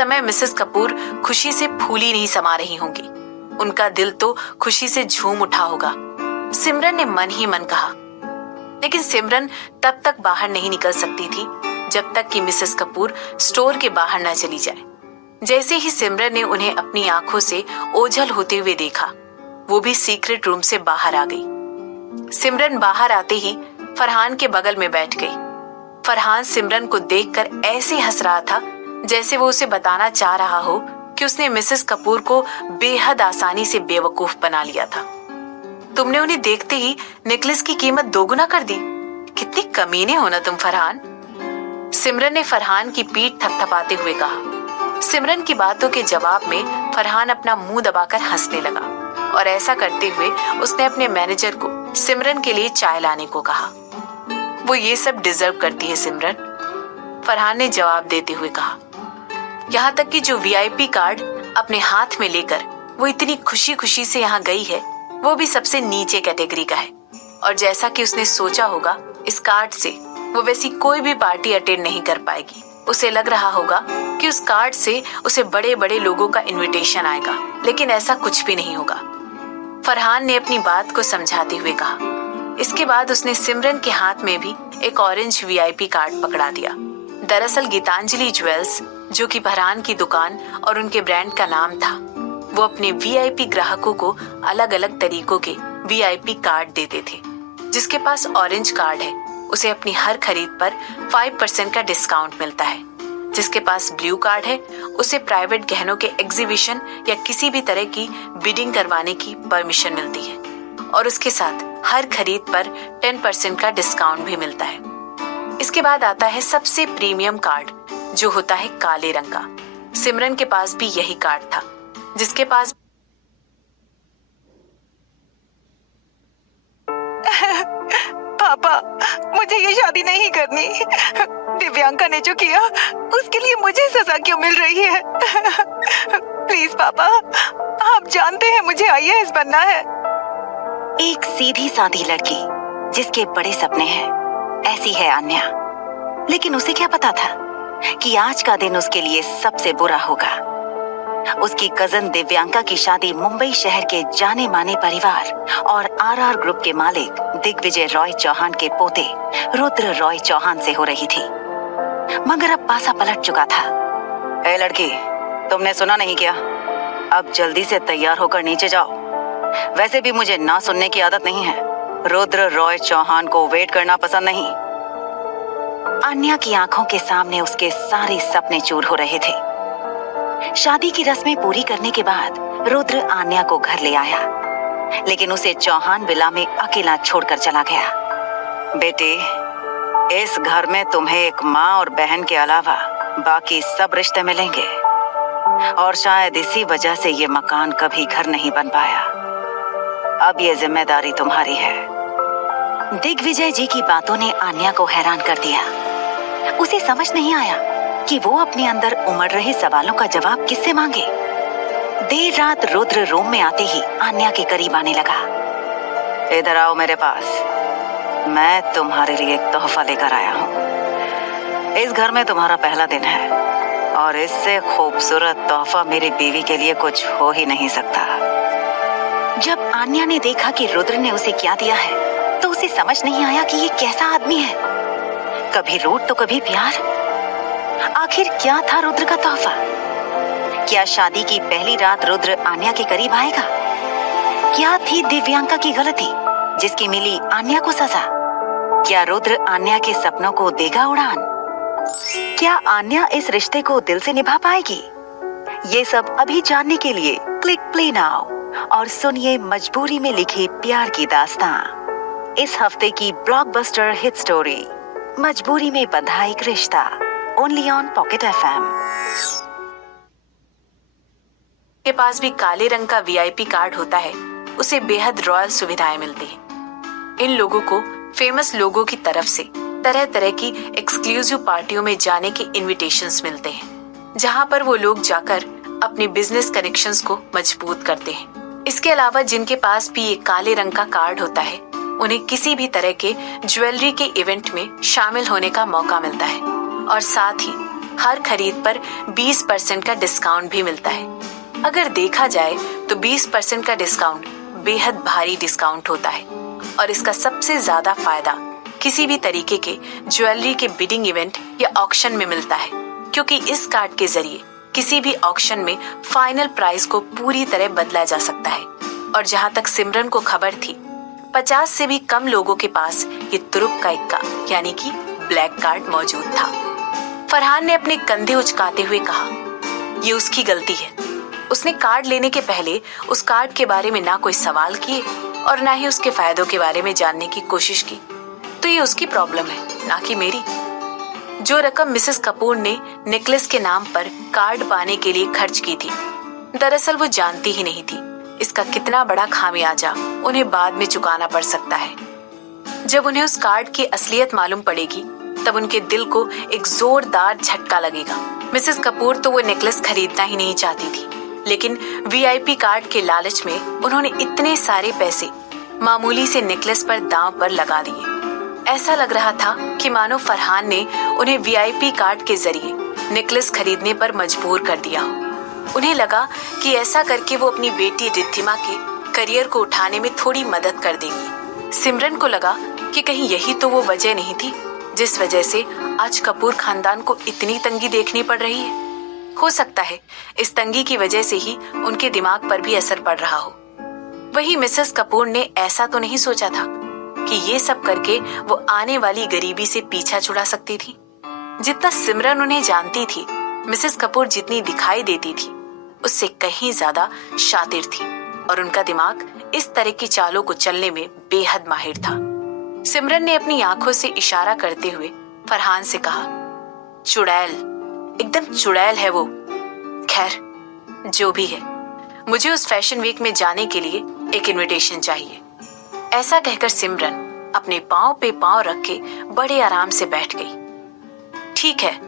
समय मिसेस कपूर खुशी से फूली नहीं समा रही होंगी। उनका दिल तो खुशी से झूम उठा होगा। सिमरन ने मन ही मन कहा। लेकिन सिमरन तब तक बाहर नहीं निकल सकती थी जब तक कि मिसेस कपूर स्टोर के बाहर न चली जाए। जैसे ही सिमरन ने उन्हें अपनी आंखों से ओझल होते हुए देखा, वो भी सीक्रेट रूम से बाहर आ गई। सिमरन बाहर आते ही फरहान के बगल में बैठ गई। फरहान सिमरन को देखकर ऐसे हंस रहा था जैसे वो उसे बताना चाह रहा हो कि उसने मिसेस कपूर को बेहद आसानी से बेवकूफ बना लिया था। तुमने उन्हें देखते ही नेकलेस की कीमत दोगुना कर दी। कितनी कमीने हो ना तुम फरहान। सिमरन ने फरहान की पीठ थपथपाते हुए कहा। सिमरन की बातों के जवाब में फरहान अपना मुंह दबाकर हंसने लगा और ऐसा करते हुए उसने अपने मैनेजर को सिमरन के लिए चाय लाने को कहा। वो ये सब डिजर्व करती है सिमरन, फरहान ने जवाब देते हुए कहा। यहाँ तक कि जो वीआईपी कार्ड अपने हाथ में लेकर वो इतनी खुशी खुशी से यहाँ गई है, वो भी सबसे नीचे कैटेगरी का है। और जैसा कि उसने सोचा होगा, इस कार्ड से वो वैसी कोई भी पार्टी अटेंड नहीं कर पाएगी। उसे लग रहा होगा कि उस कार्ड से उसे बड़े बड़े लोगों का इनविटेशन आएगा, लेकिन ऐसा कुछ भी नहीं होगा। फरहान ने अपनी बात को समझाते हुए कहा। इसके बाद उसने सिमरन के हाथ में भी एक ऑरेंज वीआईपी कार्ड पकड़ा दिया। दरअसल गीतांजलि ज्वेल्स, जो कि फरहान की दुकान और उनके ब्रांड का नाम था, वो अपने वीआईपी ग्राहकों को अलग अलग तरीकों के वीआईपी कार्ड देते थे। जिसके पास ऑरेंज कार्ड है उसे अपनी हर खरीद पर 5% का डिस्काउंट मिलता है। जिसके पास ब्लू कार्ड है उसे प्राइवेट गहनों के एग्जीबिशन या किसी भी तरह की बिडिंग करवाने की परमिशन मिलती है और उसके साथ हर खरीद पर 10% का डिस्काउंट भी मिलता है। इसके बाद आता है सबसे प्रीमियम कार्ड, जो होता है काले रंग का। सिमरन के पास भी यही कार्ड था, जिसके पास पापा, मुझे ये शादी नहीं करनी। दिव्यांका ने जो किया उसके लिए मुझे सजा क्यों मिल रही है? प्लीज पापा, आप जानते हैं मुझे आईएएस बनना है। एक सीधी सादी लड़की जिसके बड़े सपने हैं, ऐसी है आन्या। लेकिन उसे क्या पता था कि आज का दिन उसके लिए सबसे बुरा होगा। उसकी कजन दिव्यांका की शादी मुंबई शहर के जाने माने परिवार और आरआर ग्रुप के मालिक दिग्विजय रॉय चौहान के पोते रुद्र रॉय चौहान से हो रही थी। मगर अब पासा पलट चुका था। ए लड़की, तुमने सुना नहीं क्या? अब जल्दी से तैयार होकर नीचे जाओ। वैसे भी मुझे ना सुनने की आदत नहीं है। रुद्र रॉय चौहान को वेट करना पसंद नहीं। आन्या की आंखों के सामने उसके सारे सपने चूर हो रहे थे। शादी की रस्में पूरी करने के बाद रुद्र आन्या को घर ले आया, लेकिन उसे चौहान विला में अकेला छोड़कर चला गया। बेटी, इस घर में तुम्हें एक माँ और बहन के अलावा बाकी सब रिश्ते मिलेंगे और शायद इसी वजह से ये मकान कभी घर नहीं बन पाया। अब ये जिम्मेदारी तुम्हारी है। दिग्विजय जी की बातों ने आन्या को हैरान कर दिया। उसे समझ नहीं आया कि वो अपने अंदर उमड़ रहे सवालों का जवाब किससे मांगे। देर रात रुद्र रूम में आते ही आन्या के करीब आने लगा। इधर आओ मेरे पास, मैं तुम्हारे लिए एक तोहफा लेकर आया हूँ। इस घर में तुम्हारा पहला दिन है और इससे खूबसूरत तोहफा मेरी बीवी के लिए कुछ हो ही नहीं सकता। जब आन्या ने देखा कि रुद्र ने उसे क्या दिया है, तो उसे समझ नहीं आया कि ये कैसा आदमी है। कभी रूठ तो कभी प्यार। आखिर क्या था रुद्र का तोहफा? क्या शादी की पहली रात रुद्र आन्या के करीब आएगा? क्या थी दिव्यांका की गलती जिसकी मिली आन्या को सजा? क्या रुद्र आन्या के सपनों को देगा उड़ान? क्या आन्या इस रिश्ते को दिल से निभा पाएगी? ये सब अभी जानने के लिए क्लिक प्ले नाउ और सुनिए मजबूरी में लिखी प्यार की दास्तां। इस हफ्ते की ब्लॉकबस्टर हिट स्टोरी मजबूरी में बंधा एक रिश्ता, ओनली ऑन पॉकेट FM। के पास भी काले रंग का वीआईपी कार्ड होता है, उसे बेहद रॉयल सुविधाएं मिलती हैं। इन लोगों को फेमस लोगों की तरफ से तरह तरह की एक्सक्लूसिव पार्टियों में जाने के इनविटेशंस मिलते हैं, जहां पर वो लोग जाकर अपने बिजनेस कनेक्शंस को मजबूत करते हैं। इसके अलावा जिनके पास भी एक काले रंग का कार्ड होता है, उन्हें किसी भी तरह के ज्वेलरी के इवेंट में शामिल होने का मौका मिलता है और साथ ही हर खरीद पर 20% का डिस्काउंट भी मिलता है। अगर देखा जाए तो 20% का डिस्काउंट बेहद भारी डिस्काउंट होता है और इसका सबसे ज्यादा फायदा किसी भी तरीके के ज्वेलरी के बिडिंग इवेंट या ऑक्शन में मिलता है, क्योंकि इस कार्ड के जरिए किसी भी ऑक्शन में फाइनल प्राइस को पूरी तरह बदला जा सकता है। और जहां तक सिमरन को खबर थी, 50 से भी कम लोगों के पास ये तुरुप का इक्का यानी कि ब्लैक कार्ड मौजूद था। फरहान ने अपने कंधे उचकाते हुए कहा, ये उसकी गलती है। उसने कार्ड लेने के पहले उस कार्ड के बारे में ना कोई सवाल किए और ना ही उसके फायदों के बारे में जानने की कोशिश की। तो ये उसकी प्रॉब्लम है, ना कि मेरी। जो रकम मिसेस कपूर ने नेकलेस के नाम पर कार्ड पाने के लिए खर्च की थी, दरअसल वो जानती ही नहीं थी इसका कितना बड़ा खामियाजा उन्हें बाद में चुकाना पड़ सकता है। जब उन्हें उस कार्ड की असलियत मालूम पड़ेगी, तब उनके दिल को एक जोरदार झटका लगेगा। मिसेस कपूर तो वो नेकलेस खरीदना ही नहीं चाहती थी, लेकिन वीआईपी कार्ड के लालच में उन्होंने इतने सारे पैसे मामूली से नेकलेस पर दांव पर लगा दिए। ऐसा लग रहा था कि मानो फरहान ने उन्हें वीआईपी कार्ड के जरिए नेकलेस खरीदने पर मजबूर कर दिया हो। उन्हें लगा कि ऐसा करके वो अपनी बेटी रिद्धिमा के करियर को उठाने में थोड़ी मदद कर देंगी। सिमरन को लगा कि कहीं यही तो वो वजह नहीं थी जिस वजह से आज कपूर खानदान को इतनी तंगी देखनी पड़ रही है। हो सकता है इस तंगी की वजह से ही उनके दिमाग पर भी असर पड़ रहा हो। वहीं मिसेस कपूर ने ऐसा तो नहीं सोचा था कि ये सब करके वो आने वाली गरीबी से पीछा छुड़ा सकती थी। जितना सिमरन उन्हें जानती थी, मिसेस कपूर जितनी दिखाई देती थी उससे कहीं ज्यादा शातिर थी और उनका दिमाग इस तरह की चालों को चलने में बेहद माहिर था। सिमरन ने अपनी आंखों से इशारा करते हुए फरहान से कहा, चुड़ैल, एकदम चुड़ैल है वो। खैर जो भी है, मुझे उस फैशन वीक में जाने के लिए एक इनविटेशन चाहिए। ऐसा कहकर सिमरन अपने पांव पे पांव रख के बड़े आराम से बैठ गई। ठीक है,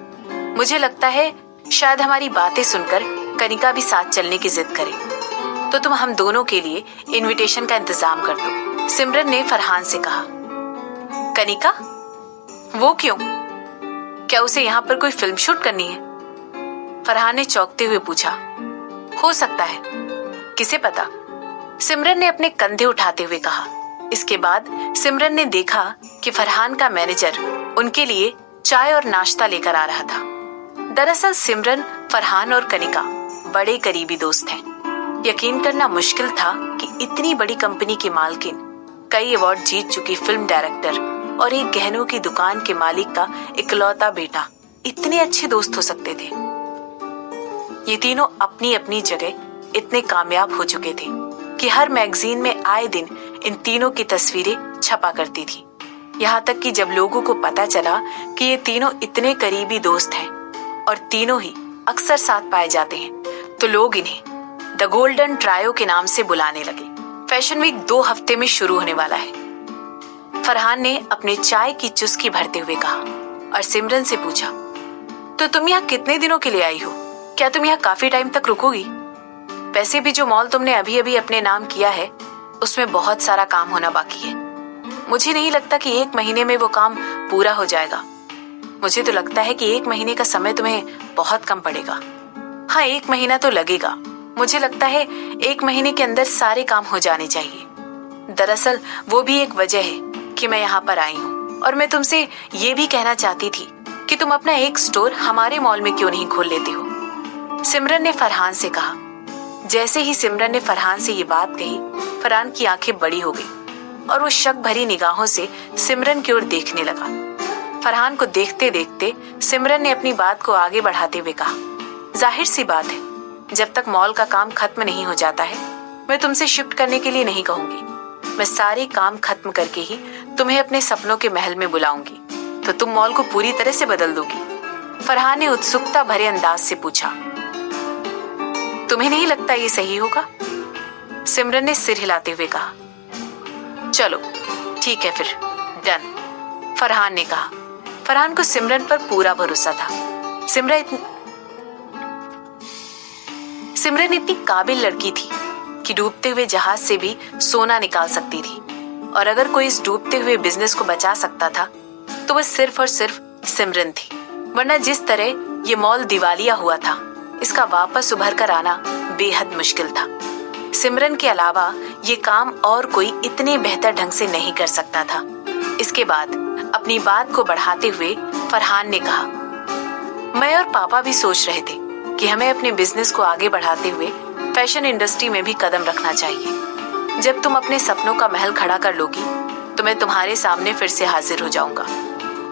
मुझे लगता है शायद हमारी बातें सुनकर कनिका भी साथ चलने की जिद करे, तो तुम हम दोनों के लिए इनविटेशन का इंतजाम कर दो, सिमरन ने फरहान से कहा। कनिका? वो क्यों? क्या उसे यहाँ पर कोई फिल्म शूट करनी है? फरहान ने चौंकते हुए पूछा। हो सकता है, किसे पता, सिमरन ने अपने कंधे उठाते हुए कहा। इसके बाद सिमरन ने देखा कि फरहान का मैनेजर उनके लिए चाय और नाश्ता लेकर आ रहा था। दरअसल सिमरन, फरहान और कनिका बड़े करीबी दोस्त हैं। यकीन करना मुश्किल था कि इतनी बड़ी कंपनी की मालकिन, कई अवार्ड जीत चुकी फिल्म डायरेक्टर और एक गहनों की दुकान के मालिक का इकलौता बेटा इतने अच्छे दोस्त हो सकते थे। ये तीनों अपनी अपनी जगह इतने कामयाब हो चुके थे कि हर मैगजीन में आए दिन इन तीनों की तस्वीरें छपा करती थी। यहाँ तक कि जब लोगों को पता चला कि ये तीनों इतने करीबी दोस्त हैं और तीनों ही अक्सर साथ पाए जाते हैं, तो लोग इन्हें द गोल्डन ट्रायो के नाम से बुलाने लगे। फैशन वीक 2 हफ्ते में शुरू होने वाला है, फरहान ने अपने चाय की चुस्की भरते हुए कहा और सिमरन से पूछा, तो तुम यहाँ कितने दिनों के लिए आई हो? क्या तुम यहाँ काफी टाइम तक रुकोगी? वैसे भी जो मॉल तुमने अभी अभी अपने नाम किया है, उसमें बहुत सारा काम होना बाकी है। मुझे नहीं लगता कि 1 महीने में वो काम पूरा हो जाएगा। मुझे तो लगता है कि 1 महीने का समय तुम्हें बहुत कम पड़ेगा। हाँ, 1 महीना तो लगेगा। मुझे लगता है 1 महीने के अंदर सारे काम हो जाने चाहिए। दरअसल वो भी एक वजह है कि मैं यहाँ पर आई हूँ और मैं तुमसे ये भी कहना चाहती थी कि तुम अपना एक स्टोर हमारे मॉल में क्यों नहीं खोल लेते हो, सिमरन ने फरहान से कहा। जैसे ही सिमरन ने फरहान से ये बात कही, फरहान की आंखें बड़ी हो गई और वो शक भरी निगाहों से सिमरन की ओर देखने लगा। फरहान को देखते देखते सिमरन ने अपनी बात को आगे बढ़ाते हुए कहा, जाहिर सी बात है, जब तक मॉल का काम खत्म नहीं हो जाता है, मैं तुमसे शिफ्ट करने के लिए नहीं कहूंगी। मैं सारे काम खत्म करके ही तुम्हें अपने सपनों के महल में बुलाऊंगी, तो तुम मॉल को पूरी तरह से बदल दोगी। फरहान ने उत्सुकता भरे अंदाज से पूछा। तुम्हें नहीं लगता ये सही होगा? सिमरन ने सिर हिलाते हुए कहा। चलो ठीक है फिर, डन, फरहान ने कहा। फरहान को सिमरन पर पूरा भरोसा था। सिमरन इतनी काबिल लड़की थी कि डूबते हुए जहाज से भी सोना निकाल सकती थी, और अगर कोई इस डूबते हुए बिजनेस को बचा सकता था तो वह सिर्फ और सिर्फ सिमरन थी। वरना जिस तरह ये मॉल दिवालिया हुआ था। इसका वापस उभर कर आना बेहद मुश्किल था। सिमरन के अलावा ये काम और कोई इतने बेहतर ढंग से नहीं कर सकता था। इसके बाद अपनी बात को बढ़ाते हुए फरहान ने कहा, मैं और पापा भी सोच रहे थे कि हमें अपने बिजनेस को आगे बढ़ाते हुए फैशन इंडस्ट्री में भी कदम रखना चाहिए। जब तुम अपने सपनों का महल खड़ा कर लोगी तो मैं तुम्हारे सामने फिर से हाजिर हो जाऊंगा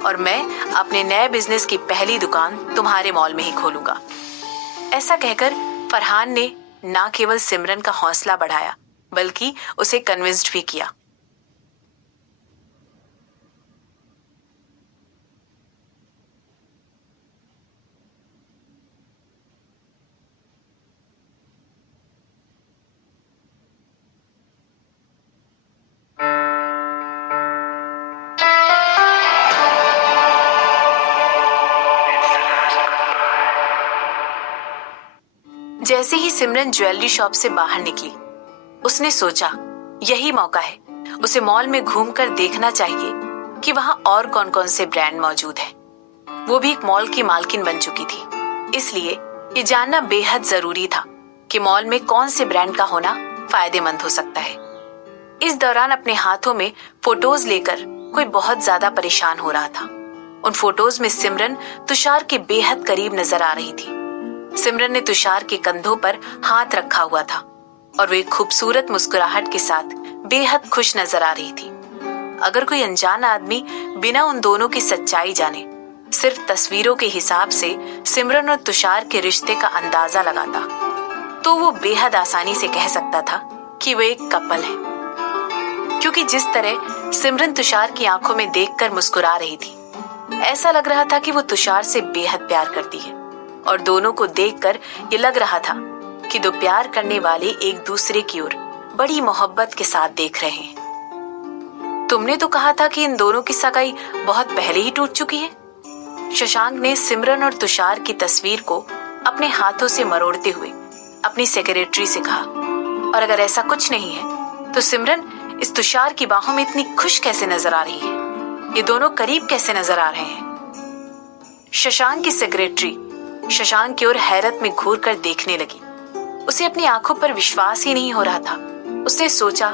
और मैं अपने नए बिजनेस की पहली दुकान तुम्हारे मॉल में ही खोलूंगा। ऐसा कहकर फरहान ने न केवल सिमरन का हौसला बढ़ाया बल्कि उसे कन्विंस्ड भी किया। जैसे ही सिमरन ज्वेलरी शॉप से बाहर निकली, उसने सोचा यही मौका है, उसे मॉल में घूमकर देखना चाहिए कि वहां और कौन कौन से ब्रांड मौजूद हैं। वो भी एक मॉल की मालकिन बन चुकी थी, इसलिए ये जानना बेहद जरूरी था कि मॉल में कौन से ब्रांड का होना फायदेमंद हो सकता है। इस दौरान अपने हाथों में फोटोज लेकर कोई बहुत ज्यादा परेशान हो रहा था। उन फोटोज में सिमरन तुषार के बेहद करीब नजर आ रही थी। सिमरन ने तुषार के कंधों पर हाथ रखा हुआ था और वे खूबसूरत मुस्कुराहट के साथ बेहद खुश नजर आ रही थी। अगर कोई अनजान आदमी बिना उन दोनों की सच्चाई जाने सिर्फ तस्वीरों के हिसाब से सिमरन और तुषार के रिश्ते का अंदाजा लगाता तो वो बेहद आसानी से कह सकता था कि वे एक कपल है, क्योंकि जिस तरह सिमरन तुषार की आंखों में देखकर मुस्कुरा रही थी, ऐसा लग रहा था कि वो तुषार से बेहद प्यार करती है और दोनों को देखकर ये लग रहा था कि दो प्यार करने वाले एक दूसरे की ओर बड़ी मोहब्बत के साथ देख रहे हैं। तुमने तो कहा था कि इन दोनों की सगाई बहुत पहले ही टूट चुकी है। शशांक ने सिमरन और तुषार की तस्वीर को अपने हाथों से मरोड़ते हुए अपनी सेक्रेटरी से कहा, और अगर ऐसा कुछ नहीं है तो सिमरन इस तुषार की बाहों में इतनी खुश कैसे नजर आ रही है? ये दोनों करीब कैसे नजर आ रहे हैं? शशांक की सेक्रेटरी शशांक की ओर हैरत में घूर कर देखने लगी। उसे अपनी आंखों पर विश्वास ही नहीं हो रहा था। उसने सोचा,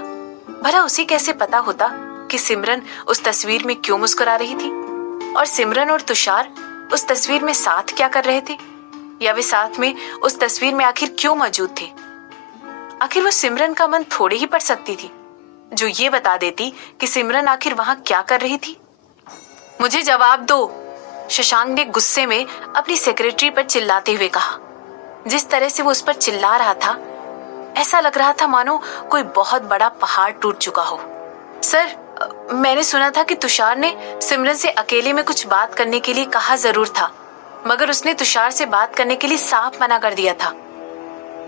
भला उसे कैसे पता होता कि सिमरन उस तस्वीर में क्यों मुस्कुरा रही थी, और सिमरन और तुषार उस तस्वीर में साथ क्या कर रहे थे, या वे साथ में उस तस्वीर में आखिर क्यों मौजूद थे। आखिर वो सिमरन का मन थोड़े ही पढ़ सकती थी जो ये बता देती कि सिमरन आखिर वहां क्या कर रही थी। मुझे जवाब दो, शशांक ने गुस्से में अपनी सेक्रेटरी पर चिल्लाते हुए कहा। जिस तरह से वो उस पर चिल्ला रहा था, ऐसा लग रहा था मानो कोई बहुत बड़ा पहाड़ टूट चुका हो। सर, मैंने सुना था कि तुषार ने सिमरन से अकेले में कुछ बात करने के लिए कहा जरूर था, मगर उसने तुषार से बात करने के लिए साफ मना कर दिया था।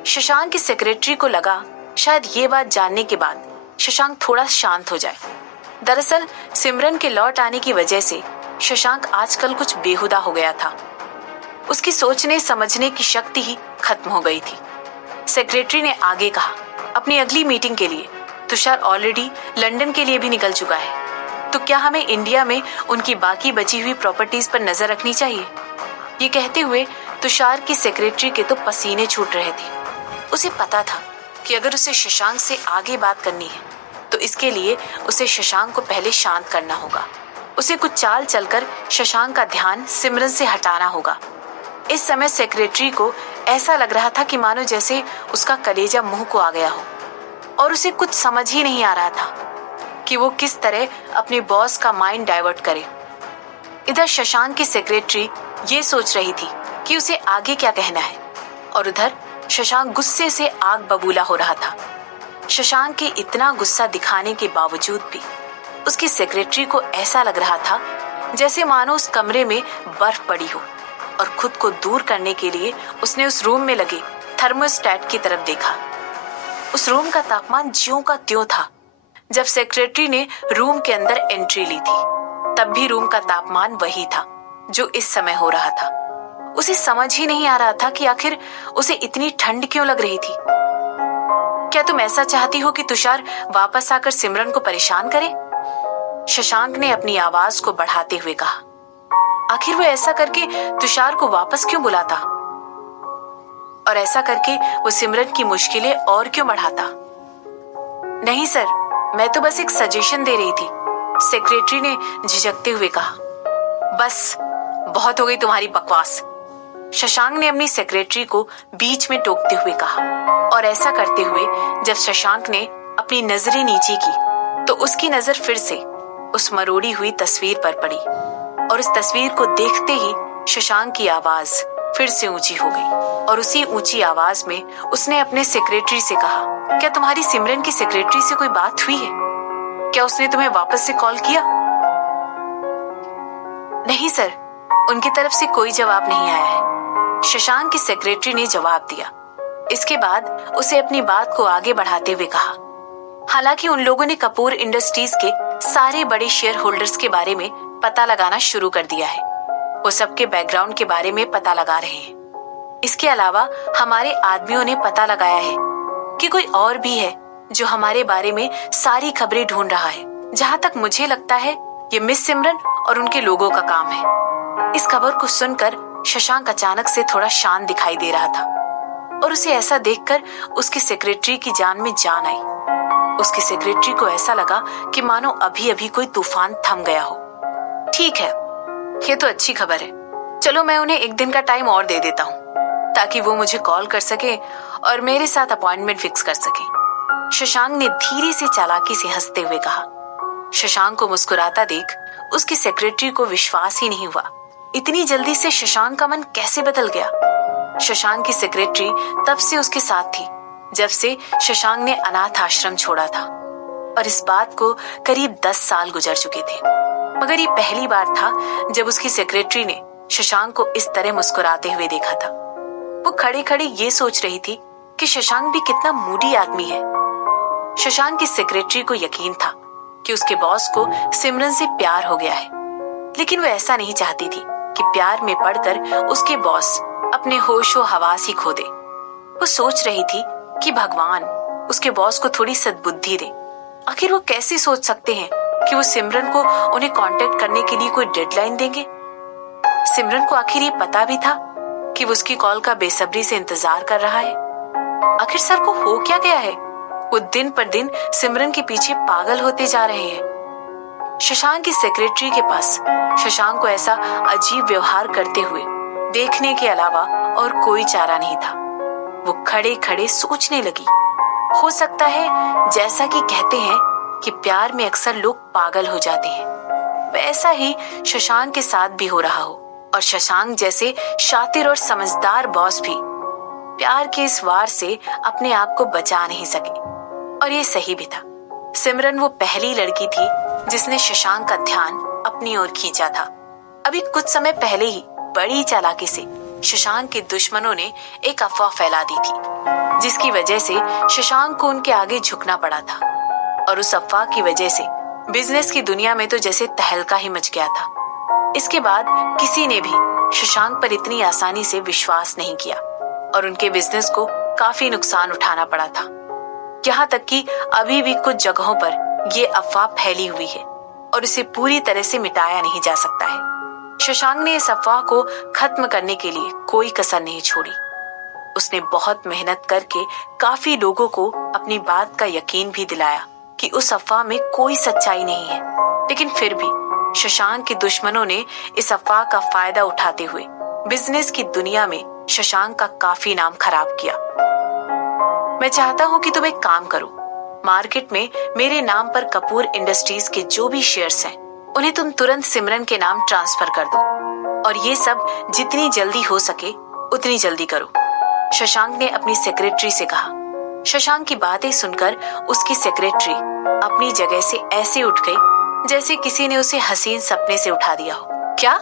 शशांक की सेक्रेटरी को लगा शायद ये बात जानने के बाद शशांक थोड़ा शांत हो जाए। दरअसल सिमरन के लौट आने की वजह से शशांक आजकल कुछ बेहुदा हो गया था। उसकी सोचने समझने की शक्ति ही खत्म हो गई थी। सेक्रेटरी ने आगे कहा, अपनी अगली मीटिंग के लिए तुषार ऑलरेडी लंदन के लिए भी निकल चुका है, तो क्या हमें इंडिया में उनकी बाकी बची हुई प्रॉपर्टीज पर नजर रखनी चाहिए? ये कहते हुए तुषार की सेक्रेटरी के तो पसीने छूट रहे थे। उसे पता था कि अगर उसे शशांक से आगे बात करनी है तो इसके लिए उसे शशांक को पहले शांत करना होगा। उसे कुछ चाल चलकर शशांक का ध्यान सिमरन से हटाना होगा। इस समय सेक्रेटरी को ऐसा लग रहा था कि मानो जैसे उसका कलेजा मुंह को आ गया हो, और उसे कुछ समझ ही नहीं आ रहा था कि वो किस तरह अपने बॉस का माइंड डाइवर्ट करे। इधर शशांक की सेक्रेटरी ये सोच रही थी कि उसे आगे क्या कहना है, और उधर शशांक गुस्से से आग बबूला हो रहा था। शशांक के इतना गुस्सा दिखाने के बावजूद भी उसकी सेक्रेटरी को ऐसा लग रहा था जैसे मानो उस कमरे में बर्फ पड़ी हो, और खुद को दूर करने के लिए उसने उस रूम में लगे थर्मोस्टेट की तरफ देखा। उस रूम का तापमान ज्यों का त्यों था। जब सेक्रेटरी ने रूम के अंदर एंट्री ली थी तब भी रूम का तापमान वही था जो इस समय हो रहा था। उसे समझ ही नहीं आ रहा था कि आखिर उसे इतनी ठंड क्यों लग रही थी। क्या तुम ऐसा चाहती हो कि तुषार वापस आकर सिमरन को परेशान करे? शशांक ने अपनी आवाज को बढ़ाते हुए कहा। आखिर वो ऐसा करके तुषार को वापस क्यों बुलाता, और ऐसा करके वो सिमरन की मुश्किलें और क्यों बढ़ाता? नहीं सर, मैं तो बस एक सजेशन दे रही थी, सेक्रेटरी ने झिझकते हुए कहा। बस बहुत हो गई तुम्हारी बकवास, शशांक ने अपनी सेक्रेटरी को बीच में टोकते हुए कहा। और ऐसा करते हुए जब शशांक ने अपनी नजरें नीचे की तो उसकी नजर फिर से उस मरोड़ी हुई तस्वीर पर पड़ी, और उस तस्वीर को देखते ही शशांक की आवाज फिर से ऊंची हो गई, और उसी ऊंची आवाज में उसने अपने सेक्रेटरी से कहा, क्या तुम्हारी सिमरन की सेक्रेटरी से कोई बात हुई है? क्या उसने तुम्हें वापस से कॉल किया? नहीं सर, उनकी तरफ से कोई जवाब नहीं आया है, शशांक की सेक्रेटरी ने जवाब दिया। इसके बाद उसे अपनी बात को आगे बढ़ाते हुए कहा, हालांकि उन लोगों ने कपूर इंडस्ट्रीज के सारे बड़े शेयर होल्डर्स के बारे में पता लगाना शुरू कर दिया है। वो सबके बैकग्राउंड के बारे में पता लगा रहे हैं। इसके अलावा हमारे आदमियों ने पता लगाया है कि कोई और भी है जो हमारे बारे में सारी खबरें ढूंढ रहा है। जहां तक मुझे लगता है ये मिस सिमरन और उनके लोगों का काम है। इस खबर को सुनकर शशांक अचानक से थोड़ा शांत दिखाई दे रहा था, और उसे ऐसा देखकर उसकी सेक्रेटरी की जान में जान आई। उसकी सेक्रेटरी को ऐसा लगा कि मानो अभी अभी कोई तूफान थम गया हो। ठीक है, ये तो अच्छी खबर है, चलो मैं उन्हें एक दिन का टाइम और दे देता हूँ ताकि वो मुझे कॉल कर सके और मेरे साथ अपॉइंटमेंट फिक्स कर सके, शशांक ने धीरे से चालाकी से हंसते हुए कहा। शशांक को मुस्कुराता देख उसकी सेक्रेटरी को विश्वास ही नहीं हुआ, इतनी जल्दी से शशांक का मन कैसे बदल गया। शशांक की सेक्रेटरी तब से उसके साथ थी जब से शशांक ने अनाथ आश्रम छोड़ा था, और इस बात को करीब 10 साल गुजर चुके थे। मगर ये पहली बार था जब उसकी सेक्रेटरी ने शशांक को इस तरह मुस्कुराते हुए देखा था। वो खड़े खड़े ये सोच रही थी कि शशांक भी कितना मूडी आदमी है। शशांक की सेक्रेटरी को यकीन था कि उसके बॉस को सिमरन से प्यार हो गया है, लेकिन वो ऐसा नहीं चाहती थी कि प्यार में पड़कर उसके बॉस अपने होशो हवास ही खो दे। वो सोच रही थी कि भगवान उसके बॉस को थोड़ी सद्बुद्धि दे। आखिर वो कैसे सोच सकते हैं कि वो सिमरन को उन्हें कांटेक्ट करने के लिए कोई डेडलाइन देंगे? सिमरन को आखिर ये पता भी था कि वो उसकी कॉल का बेसब्री से इंतजार कर रहा है। आखिर सर को हो क्या गया है? वो दिन पर दिन सिमरन के पीछे पागल होते जा रहे हैं। शशांक की सेक्रेटरी के पास शशांक को ऐसा अजीब व्यवहार करते हुए देखने के अलावा और कोई चारा नहीं था। वो खड़े खड़े सोचने लगी, हो सकता है जैसा कि कहते हैं कि प्यार में अक्सर लोग पागल हो जाते हैं, वैसा ही शशांक के साथ भी हो रहा हो, और शशांक जैसे शातिर और समझदार बॉस भी प्यार के इस वार से अपने आप को बचा नहीं सके। और ये सही भी था। सिमरन वो पहली लड़की थी जिसने शशांक का ध्यान अपनी ओर खींचा था। अभी कुछ समय पहले ही बड़ी चालाकी से शशांक के दुश्मनों ने एक अफवाह फैला दी थी, जिसकी वजह से शशांक को उनके आगे झुकना पड़ा था, और उस अफवाह की वजह से बिजनेस की दुनिया में तो जैसे तहलका ही मच गया था। इसके बाद किसी ने भी शशांक पर इतनी आसानी से विश्वास नहीं किया, और उनके बिजनेस को काफी नुकसान उठाना पड़ा था। यहाँ तक कि अभी भी कुछ जगहों पर ये अफवाह फैली हुई है और इसे पूरी तरह से मिटाया नहीं जा सकता है। शशांक ने इस अफवाह को खत्म करने के लिए कोई कसर नहीं छोड़ी। उसने बहुत मेहनत करके काफी लोगों को अपनी बात का यकीन भी दिलाया कि उस अफवाह में कोई सच्चाई नहीं है, लेकिन फिर भी शशांक के दुश्मनों ने इस अफवाह का फायदा उठाते हुए बिजनेस की दुनिया में शशांक का काफी नाम खराब किया। मैं चाहता हूँ कि तुम एक काम करो, मार्केट में मेरे नाम पर कपूर इंडस्ट्रीज के जो भी शेयर्स हैं उन्हें तुम तुरंत सिमरन के नाम ट्रांसफर कर दो, और ये सब जितनी जल्दी हो सके उतनी जल्दी करो, शशांक ने अपनी सेक्रेटरी से कहा। शशांक की बातें सुनकर उसकी सेक्रेटरी अपनी जगह से ऐसे उठ गई जैसे किसी ने उसे हसीन सपने से उठा दिया हो। क्या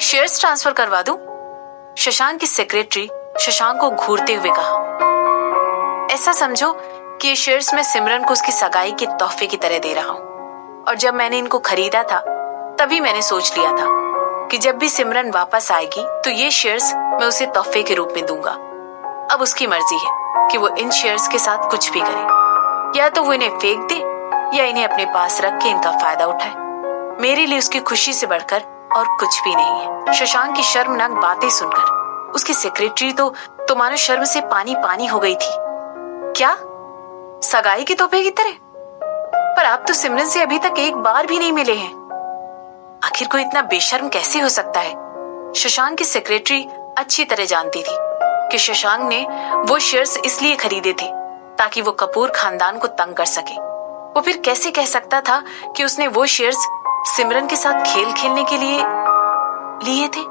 शेयर्स ट्रांसफर करवा दूं? शशांक की सेक्रेटरी शशांक को घूरते हुए कहा। ऐसा समझो कि ये शेयर्स मैं सिमरन को उसकी सगाई के तोहफे की तरह दे रहा हूँ, और जब मैंने इनको खरीदा था तभी मैंने सोच लिया था कि जब भी सिमरन वापस आएगी तो ये शेयर्स मैं उसे तोहफे के रूप में दूंगा। अब उसकी मर्जी है कि वो इन शेयर्स के साथ कुछ भी करे, या तो वो इन्हें फेंक दे या इन्हें अपने पास रख के इनका फायदा उठाए। मेरे लिए उसकी खुशी से बढ़कर और कुछ भी नहीं है। शशांक की शर्मनाक बातें सुनकर उसकी सेक्रेटरी तो मानो शर्म से पानी पानी हो गई थी। क्या? सगाई के तोहफे की तरह? पर आप तो सिमरन से अभी तक एक बार भी नहीं मिले हैं। आखिर कोई इतना बेशर्म कैसे हो सकता है? शशांक की सेक्रेटरी अच्छी तरह जानती थी कि शशांक ने वो शेयर्स इसलिए खरीदे थे ताकि वो कपूर खानदान को तंग कर सके। वो फिर कैसे कह सकता था कि उसने वो शेयर्स सिमरन के साथ खेल खेलने के लिए लिए थे?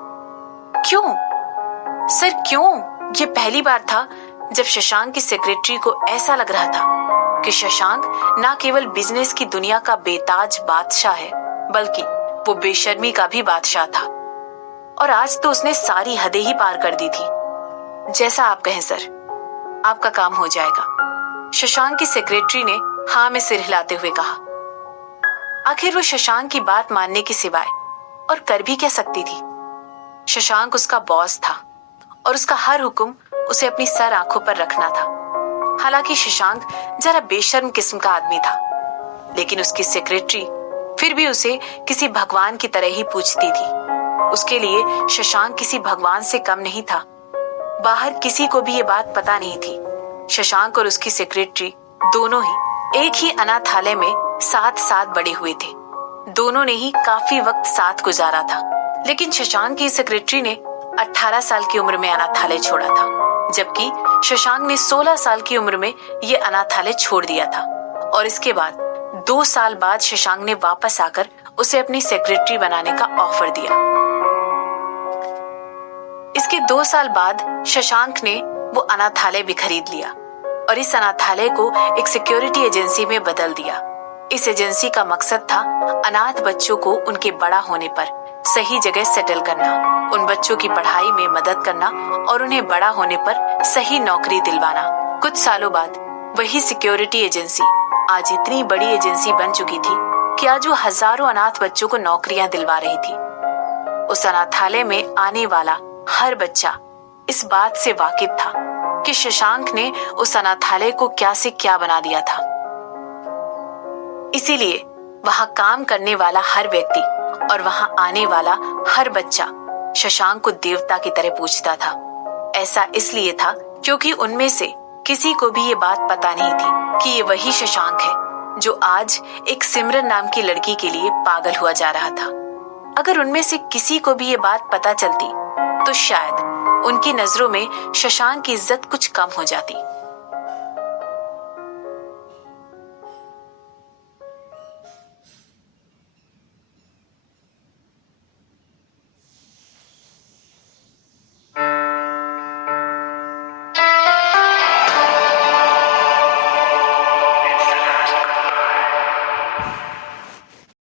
क्यों सर, क्यों? ये पहली बार था जब शशांक की सेक्रेटरी को ऐसा लग रहा था कि शशांक ना केवल बिजनेस की दुनिया का बेताज बादशाह है बल्कि वो बेशर्मी का भी बादशाह था। और आज तो उसने सारी हदें ही पार कर दी थी। जैसा आप कहें सर, आपका काम हो जाएगा, शशांक की सेक्रेटरी ने हाँ में सिर हिलाते हुए कहा। आखिर वो शशांक की बात मानने के सिवाय और कर भी क्या सकती थी? शशांक उसका बॉस था और उसका हर हुक्म उसे अपनी सर आंखों पर रखना था। हालांकि शशांक जरा बेशर्म किस्म का आदमी था, लेकिन उसकी सेक्रेटरी फिर भी उसे किसी भगवान की तरह ही पूछती थी। उसके लिए शशांक किसी भगवान से कम नहीं था। बाहर किसी को भी ये बात पता नहीं थी। शशांक और उसकी सेक्रेटरी दोनों ही एक ही अनाथालय में साथ साथ बड़े हुए थे। दोनों ने ही काफी वक्त साथ गुजारा था। लेकिन शशांक की सेक्रेटरी ने 18 साल की उम्र में अनाथालय छोड़ा था, जबकि शशांक ने 16 साल की उम्र में ये अनाथालय छोड़ दिया था। और इसके बाद 2 साल बाद शशांक ने वापस आकर उसे अपनी सेक्रेटरी बनाने का ऑफर दिया। इसके 2 साल बाद शशांक ने वो अनाथालय भी खरीद लिया और इस अनाथालय को एक सिक्योरिटी एजेंसी में बदल दिया। इस एजेंसी का मकसद था अनाथ बच्चों को उनके बड़ा होने पर सही जगह सेटल करना, उन बच्चों की पढ़ाई में मदद करना और उन्हें बड़ा होने पर सही नौकरी दिलवाना। कुछ सालों बाद वही सिक्योरिटी एजेंसी आज इतनी बड़ी एजेंसी बन चुकी थी कि आज वो हजारों अनाथ बच्चों को नौकरियां दिलवा रही थी। उस अनाथालय में आने वाला हर बच्चा इस बात से वाकिफ था कि शशांक ने उस अनाथालय को क्या से क्या बना दिया था। इसीलिए वहां काम करने वाला हर व्यक्ति और वहां आने वाला हर बच्चा शशांक को देवता की तरह पूजता था। ऐसा इसलिए था क्योंकि उनमें से किसी को भी ये बात पता नहीं थी कि ये वही शशांक है जो आज एक सिमरन नाम की लड़की के लिए पागल हुआ जा रहा था। अगर उनमें से किसी को भी ये बात पता चलती तो शायद उनकी नजरों में शशांक की इज्जत कुछ कम हो जाती।